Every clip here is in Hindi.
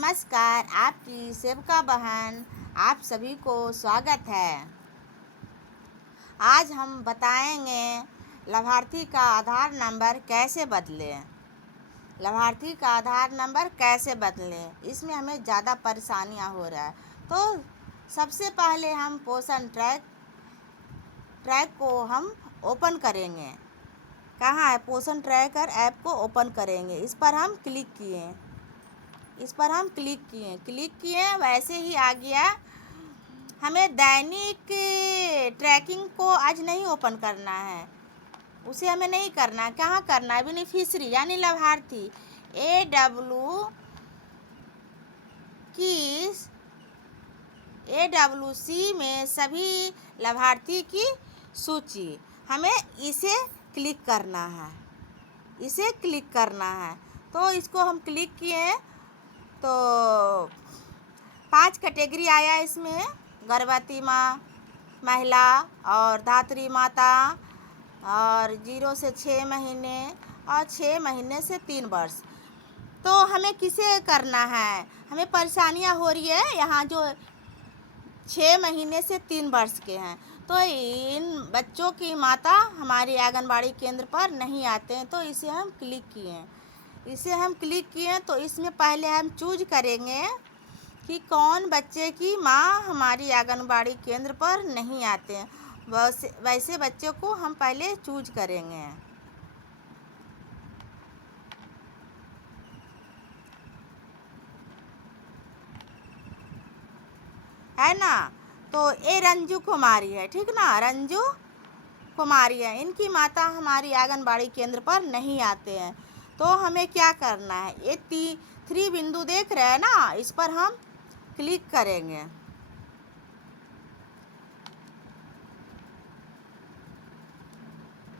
नमस्कार, आपकी सेविका बहन आप सभी को स्वागत है। आज हम बताएंगे लाभार्थी का आधार नंबर कैसे बदलें। लाभार्थी का आधार नंबर कैसे बदलें, इसमें हमें ज़्यादा परेशानियां हो रहा है। तो सबसे पहले हम पोषण ट्रैक को हम ओपन करेंगे। कहाँ है? पोषण ट्रैकर ऐप को ओपन करेंगे। इस पर हम क्लिक किए वैसे ही आ गया। हमें दैनिक ट्रैकिंग को आज नहीं ओपन करना है, उसे हमें नहीं करना है। कहाँ करना है? बेनिफिशियरी यानी लाभार्थी AWC में सभी लाभार्थी की सूची, हमें इसे क्लिक करना है। तो इसको हम क्लिक किए तो 5 कैटेगरी आया इसमें, गर्भवती माँ, महिला और धात्री माता, और 0 से 6 महीने और 6 महीने से 3 वर्ष। तो हमें किसे करना है? हमें परेशानियाँ हो रही है यहाँ जो 6 महीने से 3 वर्ष के हैं, तो इन बच्चों की माता हमारे आंगनबाड़ी केंद्र पर नहीं आते हैं। तो इसे हम क्लिक किए तो इसमें पहले हम चूज करेंगे कि कौन बच्चे की माँ हमारी आंगनबाड़ी केंद्र पर नहीं आते हैं। वैसे बच्चों को हम पहले चूज करेंगे, है ना। तो ये रंजू कुमारी है, ठीक ना, रंजू कुमारी है। इनकी माता हमारी आंगनबाड़ी केंद्र पर नहीं आते हैं। तो हमें क्या करना है? ये 3 बिंदु देख रहे हैं ना, इस पर हम क्लिक करेंगे।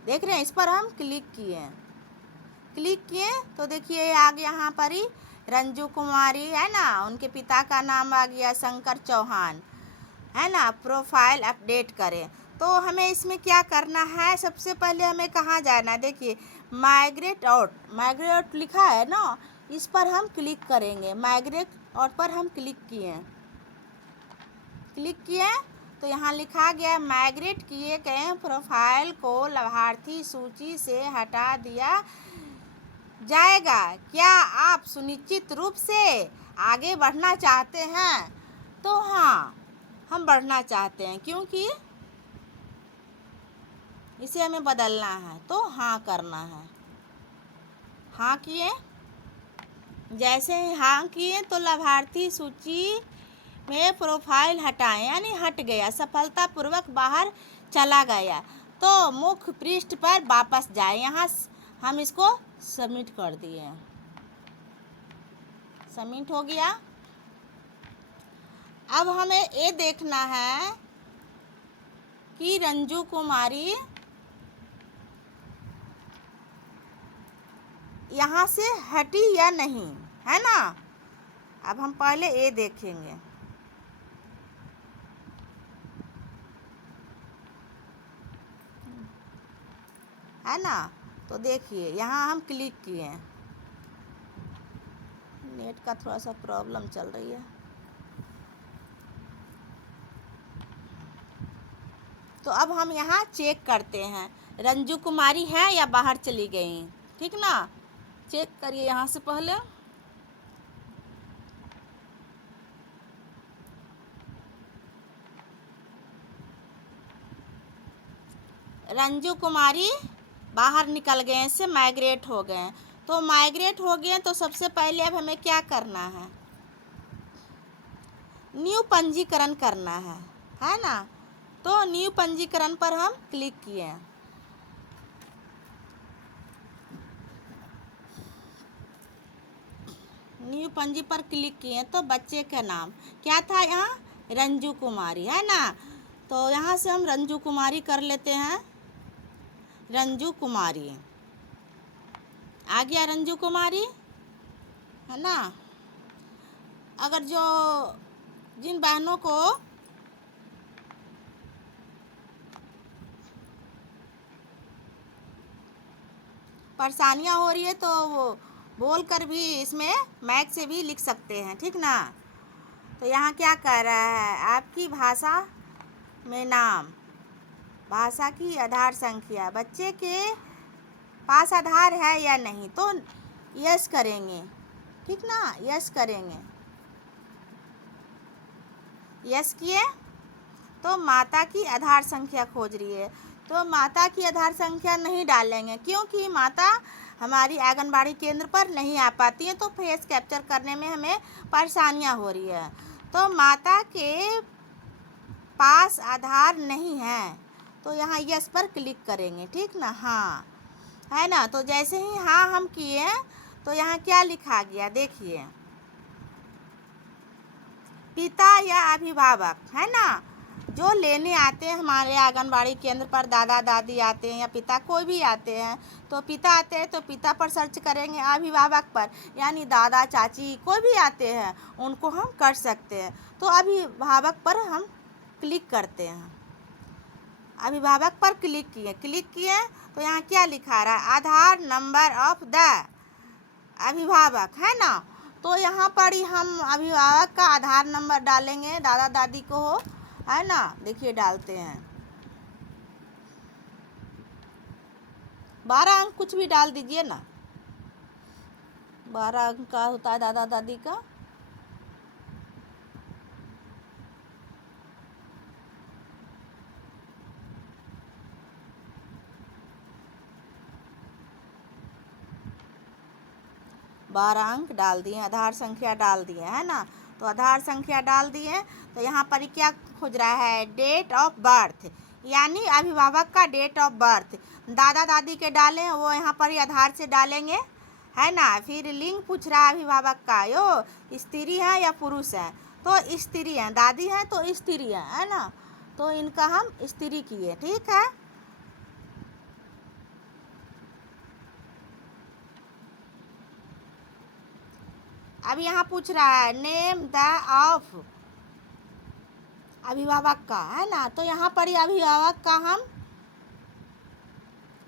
देख रहे हैं, इस पर हम क्लिक किए तो देखिए आ गया यहाँ पर ही रंजू कुमारी, है ना। उनके पिता का नाम आ गया शंकर चौहान, है ना। प्रोफाइल अपडेट करें तो हमें इसमें क्या करना है? सबसे पहले हमें कहाँ जाना है? देखिए माइग्रेट आउट लिखा है ना, इस पर हम क्लिक करेंगे। माइग्रेट आउट पर हम क्लिक किए तो यहाँ लिखा गया माइग्रेट किए गए प्रोफाइल को लाभार्थी सूची से हटा दिया जाएगा। क्या आप सुनिश्चित रूप से आगे बढ़ना चाहते हैं? तो हाँ, हम बढ़ना चाहते हैं क्योंकि इसे हमें बदलना है, तो हाँ करना है। हाँ किए, जैसे ही हाँ किए तो लाभार्थी सूची में प्रोफाइल हटाएं, यानी हट गया, सफलतापूर्वक बाहर चला गया। तो मुख्य पृष्ठ पर वापस जाए। यहाँ हम इसको सबमिट कर दिए, सबमिट हो गया। अब हमें ये देखना है कि रंजू कुमारी यहाँ से हटी या नहीं, है ना। अब हम पहले ये देखेंगे, है ना। तो देखिए यहाँ हम क्लिक किए, नेट का थोड़ा सा प्रॉब्लम चल रही है। तो अब हम यहाँ चेक करते हैं रंजू कुमारी है या बाहर चली गई, ठीक ना। चेक करिए यहाँ से पहले। रंजू कुमारी बाहर निकल गए, से माइग्रेट हो गए। तो माइग्रेट हो गए तो सबसे पहले अब हमें क्या करना है? न्यू पंजीकरण करना है ना। तो न्यू पंजीकरण पर हम क्लिक किए। न्यू पंजी पर क्लिक किए तो बच्चे का नाम क्या था? यहाँ रंजू कुमारी, है ना। तो यहाँ से हम रंजू कुमारी कर लेते हैं। रंजू कुमारी आ गया, रंजू कुमारी, है ना। अगर जिन बहनों को परेशानियाँ हो रही है तो वो बोल कर भी इसमें माइक से भी लिख सकते हैं, ठीक ना। तो यहाँ क्या कह रहा है, आपकी भाषा में नाम, भाषा की आधार संख्या, बच्चे के पास आधार है या नहीं, तो यस करेंगे, ठीक ना, यस करेंगे। यस किए तो माता की आधार संख्या खोज रही है, तो माता की आधार संख्या नहीं डालेंगे क्योंकि माता हमारी आंगनबाड़ी केंद्र पर नहीं आ पाती है, तो फेस कैप्चर करने में हमें परेशानियां हो रही है। तो माता के पास आधार नहीं है, तो यहाँ यस पर क्लिक करेंगे, ठीक ना, हाँ है ना। तो जैसे ही हाँ हम किए तो यहाँ क्या लिखा गया देखिए, पिता या अभिभावक, है ना, जो लेने आते हैं हमारे आंगनबाड़ी केंद्र पर, दादा दादी आते हैं या पिता कोई भी आते हैं, तो पिता आते हैं तो पिता पर सर्च करेंगे, अभिभावक पर यानी दादा चाची कोई भी आते हैं उनको हम कर सकते हैं। तो अभिभावक पर हम क्लिक करते हैं, अभिभावक पर क्लिक किए तो यहाँ क्या लिखा रहा है, आधार नंबर ऑफ द अभिभावक, है ना। तो यहाँ पर ही हम अभिभावक का आधार नंबर डालेंगे, दादा दादी को हो, है ना, देखिए डालते हैं 12 अंक कुछ भी डाल दीजिए ना, 12 अंक का होता है दादा दादी का। बारह अंक डाल दिए, आधार संख्या डाल दिए, है ना। तो आधार संख्या डाल दिए तो यहाँ पर क्या खोज रहा है, डेट ऑफ बर्थ, यानी अभिभावक का डेट ऑफ बर्थ। दादा दादी के डालें वो यहाँ पर ही आधार से डालेंगे, है ना। फिर लिंग पूछ रहा है अभिभावक का, यो स्त्री है या पुरुष है, तो स्त्री है, दादी है तो स्त्री है ना, तो इनका हम स्त्री किए, ठीक है। अब यहाँ पूछ रहा है नेम द ऑफ अभिभावक का, है ना, तो यहाँ पर ही अभिभावक का हम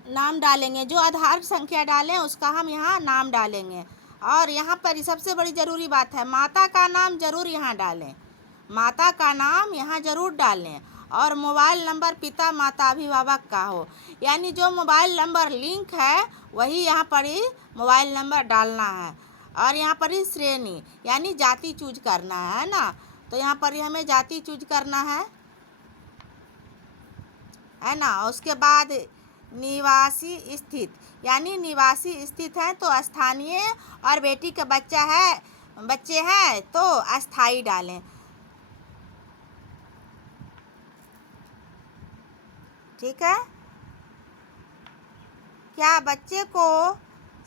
नाम डालेंगे, जो आधार संख्या डालें उसका हम यहाँ नाम डालेंगे। और यहाँ पर सबसे बड़ी ज़रूरी बात है, माता का नाम ज़रूर यहाँ डालें, माता का नाम यहाँ ज़रूर डालें, और मोबाइल नंबर पिता माता अभिभावक का हो, यानी जो मोबाइल नंबर लिंक है वही यहाँ पर ही मोबाइल नंबर डालना है। और यहाँ पर ही श्रेणी यानी जाति चूज करना है ना, तो यहाँ पर ही हमें जाति चूज करना है ना। उसके बाद निवासी स्थित, यानी निवासी स्थित है तो स्थानीय, और बेटी का बच्चे हैं तो अस्थाई डालें, ठीक है। क्या बच्चे को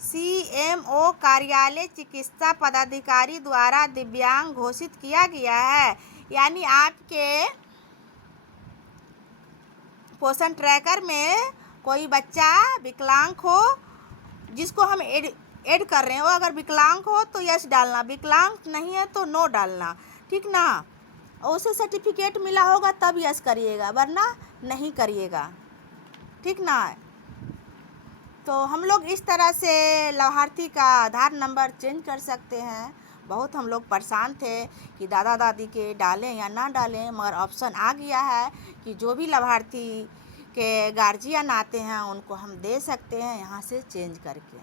CMO कार्यालय चिकित्सा पदाधिकारी द्वारा दिव्यांग घोषित किया गया है, यानी आपके पोषण ट्रैकर में कोई बच्चा विकलांग हो, जिसको हम ऐड कर रहे हैं, वो अगर विकलांग हो तो यस डालना, विकलांग नहीं है तो नो डालना, ठीक ना। उसे सर्टिफिकेट मिला होगा तब यस करिएगा, वरना नहीं करिएगा, ठीक ना। तो हम लोग इस तरह से लाभार्थी का आधार नंबर चेंज कर सकते हैं। बहुत हम लोग परेशान थे कि दादा दादी के डालें या ना डालें, मगर ऑप्शन आ गया है कि जो भी लाभार्थी के गार्जियन आते हैं उनको हम दे सकते हैं यहाँ से चेंज करके।